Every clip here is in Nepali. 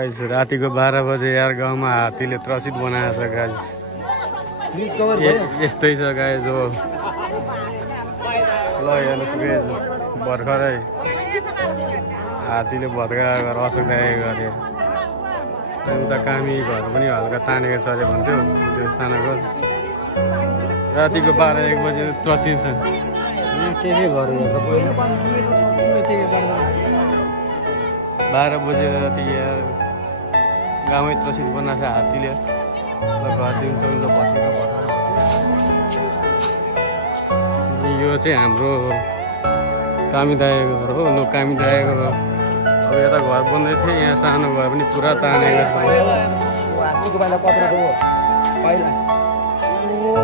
गाइस रातिको 12 बजे यार गाउँमा हात्तीले त्रसित बनाएको छ गाइस। यस्तै छ गाइस हो। ल हेर्नुहोस् गाइस भर्खरै हात्तीले भत्काएर असुविधा गरे। उता कामी घर पनि हल्का तानेको छ अरे भन्थ्यो त्यो सानो घर। रातिको 12-1 बजे त्रसिन्छ। के गर्यो 12 बजे राति यार गाउँमै त्रसित बनाएको छ हात्तीले। घर दिउँसो भत्केर यो चाहिँ हाम्रो कामी दाइको घर हो। कामी दाइको घर अब यता घर बन्दै थियो। यहाँ सानो घर पनि पुरा तानेको छ।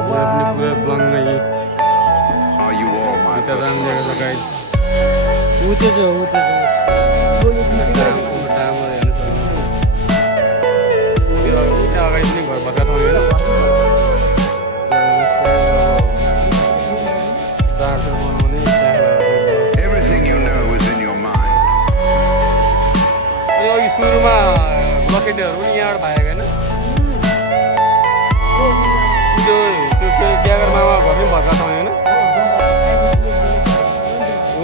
पुरा ब्लङ्गै रानिदिएको छ गाइस। अगाडि पनि घर भत्का ठाउँ होइन। अघि सुरुमा बकेटहरू पनि यहाँबाट भागेको होइन। त्यो ब्यागर मामा घर पनि भत्का ठाउँ होइन।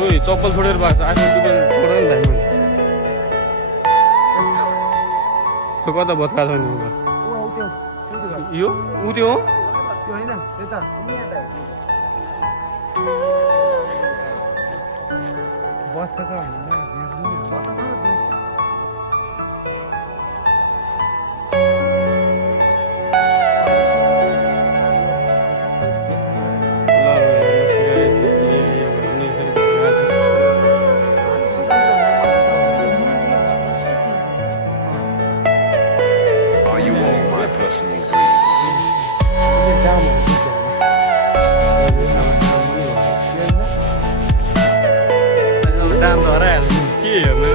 ओइ चप्पल छोडेर भएको छ। आफ्नो दुकान छोडेर नि भाइ मैले कता भत्का छ नि यो ऊ त्यो हो होइन यता बच्चा छ दाम धराइहाल्नु के हेर्नु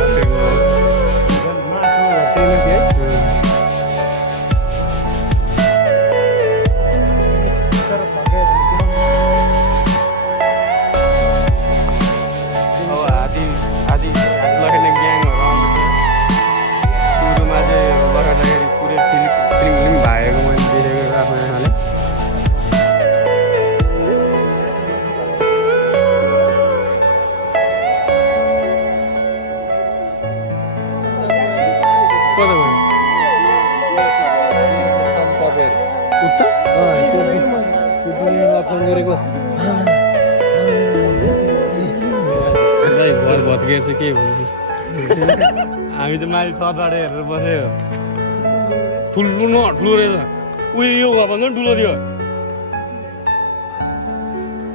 आधी लखेट्ने ग्याङहरू आउँदैछ। सुरुमा चाहिँ लखेट्दाखेरि पुरै फिल्म भागेको मैले देखेको आफ्नो आँखाले। घर भत्किएछ के भन्नु। हामी चाहिँ माथि छतबाट हेरेर बस्यो। ठुलो न ठुलो रहेछ। उयो यो भन्दा पनि ठुलो थियो।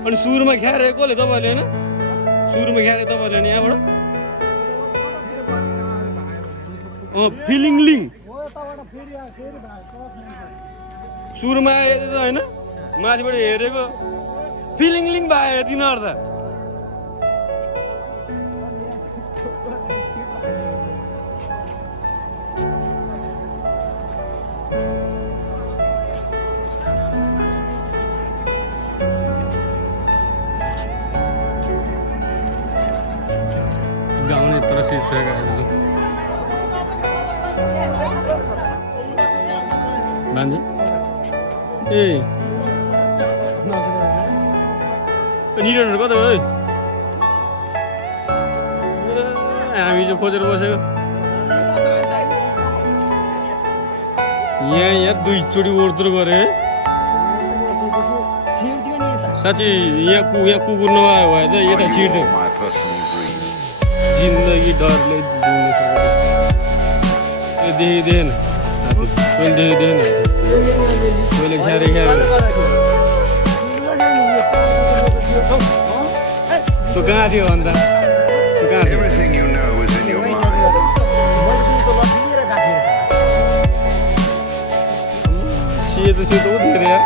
अनि सुरुमा ख्यारे कसले तपाईँहरूले होइन सुरुमा ख्यारे तपाईँहरूले नि यहाँबाट फिलिङ सुरुमा आएछ होइन माथिबाट हेरेको फिलिङ भयो तिनीहरू त। गाउने त्रसित छ बान्जी ए निरनहरू कता हो हामी चाहिँ खोजेर बसेको। यहाँ दुईचोटि ओर्दो गरे है साँच्ची। यहाँ कुकुर नभए भए त यता छिर्थ्यो। जिन्दगी डरले देखिँदैन हात्ती कहिले देखिँदैन हात्ती कहिले ख्यारे तँ कहाँ थियो अन्त तँ कहाँ थियो सेतो ऊ थियो अरे यार।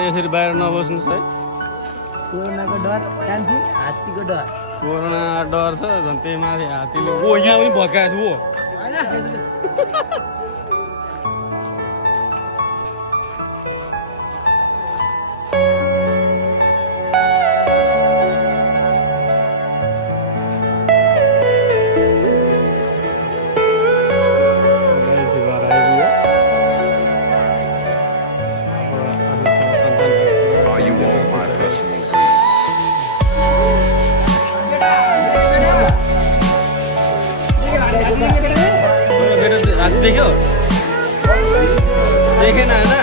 यसरी बाहिर नबस्नुहोस् है। कोरोनाको डर हात्तीको डर कोरोना डर छ झन् त्यही माथि हात्तीले ओ यहाँ पनि भत्काएको थियो देख्यो देखेन होइन